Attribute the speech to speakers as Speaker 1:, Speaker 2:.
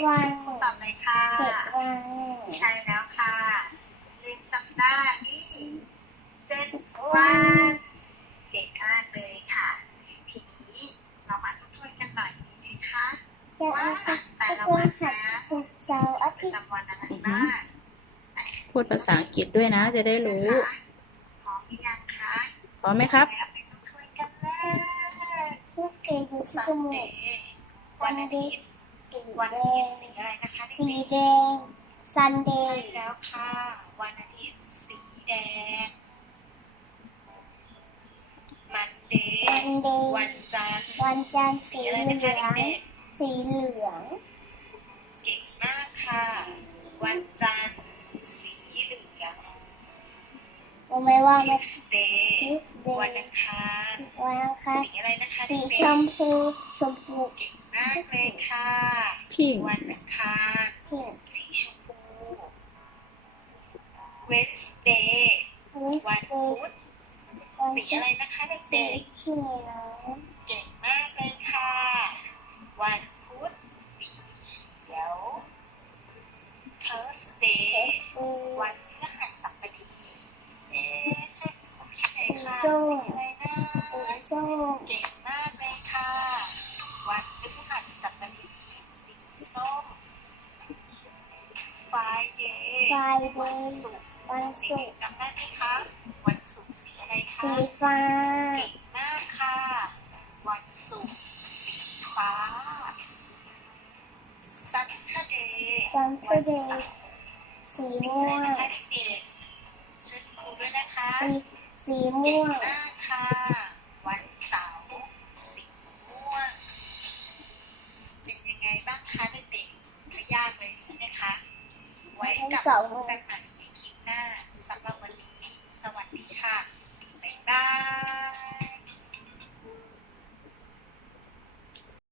Speaker 1: วัน
Speaker 2: ตอบเลยค่ะ
Speaker 1: 7 วัน
Speaker 2: ใช่แล้วค่ะ1 สัปดาห์นี่7
Speaker 1: วั
Speaker 2: วัน
Speaker 1: น
Speaker 2: เก่งมากเลยค่ะทีนี้เรามาทบทวนกันหน่อยดีไหมคะ
Speaker 1: จะ
Speaker 2: ว่า
Speaker 1: อาทิตย์
Speaker 2: แต่
Speaker 1: พ
Speaker 2: ละ
Speaker 1: ฤ
Speaker 2: วัน
Speaker 1: หัส
Speaker 2: นะ
Speaker 1: ศุกร์เสาร์อาทิตย์
Speaker 2: ประจำวันอะไรบ้าง
Speaker 3: พูดภาษาอังกฤษด้วยนะจะได้รู้
Speaker 2: พร้อมหรือยังคะ
Speaker 3: พร้อมไหมครับ
Speaker 2: แล้วไปทบทวนกันเลย
Speaker 1: ลูกเกดอยู่ที่จมูก
Speaker 2: วันอาทิตย์
Speaker 1: สี
Speaker 2: วัน
Speaker 1: แด
Speaker 2: อาทิต
Speaker 1: ง
Speaker 2: ย์สีอะไรนะคะ
Speaker 1: สีแดง ซันเด
Speaker 2: ใช่
Speaker 1: ย์
Speaker 2: แล้วค่ะ วันอาทิตย์สีแดง มันเด
Speaker 1: วัน
Speaker 2: ย์
Speaker 1: เดย์
Speaker 2: วันจันทร์
Speaker 1: วันจันทร์
Speaker 2: สี
Speaker 1: สี
Speaker 2: อะไร
Speaker 1: เห
Speaker 2: นะ
Speaker 1: ลื
Speaker 2: คะ
Speaker 1: อง
Speaker 2: เด็ก
Speaker 1: สีเหลือง
Speaker 2: ๆเก่งมากค่ะ วันจันทร์สีเหลือง
Speaker 1: รู้ไหมว่ามัน
Speaker 2: Tuesday วันอังคาร
Speaker 1: วันอังคาร
Speaker 2: สีอะไรนะคะ
Speaker 1: สี
Speaker 2: เด็
Speaker 1: ช
Speaker 2: ก
Speaker 1: มพูชมพู
Speaker 2: ๆเก่งมากเลยค่ะ
Speaker 3: พิง
Speaker 2: วันอังคาร
Speaker 1: ผิง
Speaker 2: สีชมพู Wednesday วันพุธสีอะไรนะคะเ
Speaker 1: สี
Speaker 2: ด็ก
Speaker 1: เขียว
Speaker 2: ๆเก่งมากเลยค่ะ วันพุธสีเขียว Thursday วันพฤหัสบดีช่วยผมคิดหน่อยค่ะสีอะไรนะ
Speaker 1: สีส้ม
Speaker 2: เก่งมากเลยค่ะ วันพฤหัสบดีสีส้ม Friday
Speaker 1: ไฟเด
Speaker 2: วัน
Speaker 1: ย์
Speaker 2: ศุกร์
Speaker 1: วันศุกร์
Speaker 2: จำได้ไหมคะ วันศุกร์สีอะไรคะ
Speaker 1: สีฟ้า
Speaker 2: เก่งมากค่ะ วันศุกร์สีฟ้า Saturday
Speaker 1: ซัน
Speaker 2: วัน
Speaker 1: เด
Speaker 2: เสา
Speaker 1: ย์
Speaker 2: ร์
Speaker 1: สี
Speaker 2: สี
Speaker 1: ม่
Speaker 2: อะ
Speaker 1: ว
Speaker 2: ไร
Speaker 1: ง
Speaker 2: นะคะเด็กๆช่วยครูด้วยนะคะ
Speaker 1: สี
Speaker 2: เก่
Speaker 1: ม่
Speaker 2: ง
Speaker 1: วง
Speaker 2: มากค่ะ วันเสาร์สีม่วง เป็นยังไงบ้างคะเด็กๆไม่ยากเลยใช่ไหมคะ ไว้กลับมาพบกันใหม่